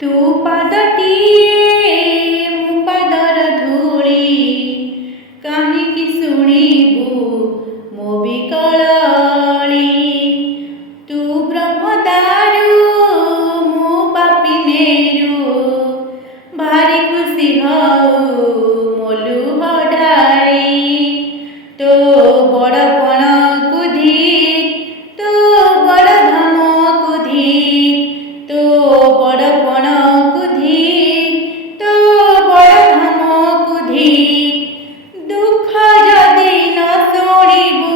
ତୁ ପାଦଟିଏ ମୋ ପାଦର ଧୂଳି, କାହିଁକି ଶୁଣିବୁ ମୋ ବିକଳଳି। ତୁ ବ୍ରହ୍ମଦାରୁ ମୁଁ ପାପୀ ମେରୁ, ଭାରି ଖୁସି ହଉ ମୋ ଲୁହ ଢାଳି। ତୋ ବଡ଼ପଣକୁ ଧିକ୍, ତୋ ବଡ଼ ଧାମକୁ ଧିକ୍, ତୋ ବଡ଼ପଣକୁ ଧିକ୍, ତୋ ବଡ଼ ଧାମକୁ ଧିକ୍। ଦୁଃଖ ଯଦି ନ ଶୁଣିବୁ,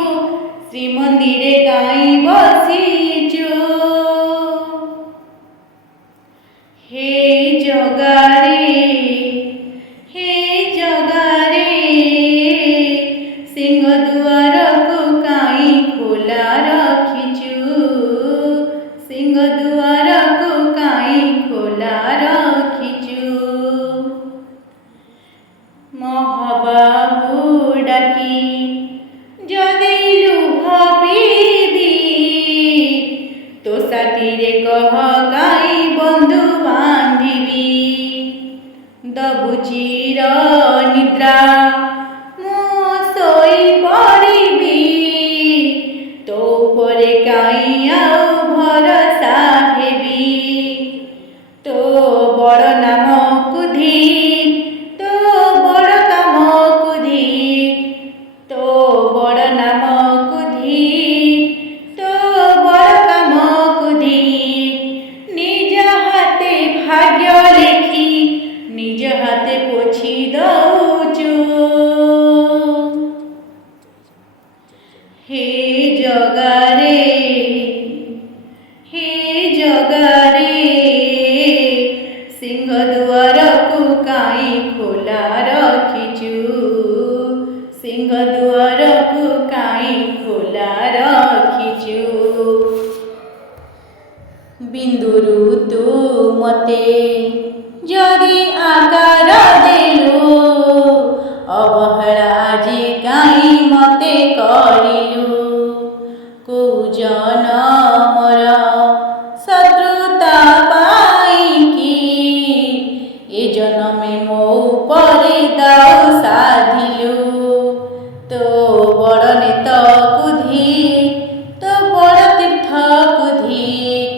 ଶ୍ରୀମନ୍ଦିରେ କାହିଁ ବସିଛୁ। ହେ ଜଗାରେ, ହେ ଜଗାରେ, ସିଂହଦୁଆରକୁ କାହିଁ ଖୋଲା ରଖିଛୁ। ସିଂହଦୁଆରକୁ କାହିଁ ଖୋଲା ରଖିଛୁ। ମହାବାହୁ ଡାକି ଯଦି ଲୁହ ପିଇବି, ତୋ ସାଥିରେ କହ କାହିଁ ବନ୍ଧୁ ବାନ୍ଧିବି। ଦବୁ ଚିର ନିଦ୍ରା ମୁଁ ଶୋଇ ପଡ଼ିବି, ତୋ ଉପରେ କାହିଁ ଆଉ ଭରସା ହେବି। ତୋ ବଡ଼ ନାମକୁ ଧିକ୍, ତୋ ବଡ଼ କାମକୁ ଧିକ୍, ତୋ ବଡ଼ ନାମକୁ ଧିକ୍, ତୋ ବଡ଼ କାମକୁ ଧିକ୍। ନିଜ ହାତେ ଭାଗ୍ୟ ଲେଖି ନିଜ ହାତେ ପୋଛି ଦଉଛୁ। ହେ ଜଗାରେ, ହେ ଜଗାରେ, ସିଂହଦୁଆରକୁ କାହିଁ ଖୋଲା ରଖିଛୁ। ସିଂହଦୁଆରକୁ କାହିଁ ଖୋଲା ରଖିଛୁ। ବିନ୍ଦୁରୁ ତୁ ମତେ ଯଦି ଆକାର ଦେଲୁ, ଅବହେଳା ଆଜି କାହିଁ ମତେ କରିଲୁ। କୋଉ ଜନମର ଶତ୍ରୁତା ପାଇଁକି, ଏ ଜନମେ ମୋ ଉପରେ ଦାଉ ସାଧିଲୁ। ତୋ ବଡ଼ ନେତକୁ ଧିକ୍, ତୋ ବଡ଼ ତୀର୍ଥକୁ ଧିକ୍,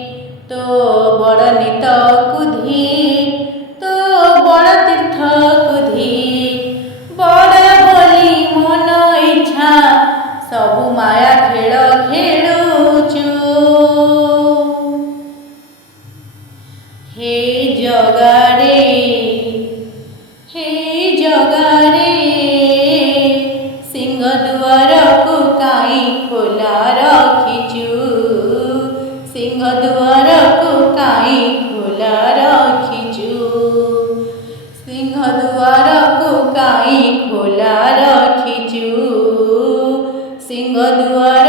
ତୋ ବଡ଼ ନେତକୁ ଧିକ୍, ତୋ ବଡ଼ ତୀର୍ଥକୁ ଧିକ୍। ବଡ଼ ବୋଲି ମନ ଇଚ୍ଛା ସବୁ ମାୟା ଖେଳ ଖେଳୁଛୁ। ହେ ଜଗାରେ, ହେ ଜଗାରେ, ସିଂହଦୁଆରକୁ କାହିଁ ଖୋଲା ରଖିଛୁ। ସିଂହଦୁଆରକୁ କାହିଁ ଖୋଲା ରଖିଛୁ। ସିଂହଦୁଆରକୁ କାହିଁ ଖୋଲା ରଖିଛୁ। ସିଂହଦୁଆର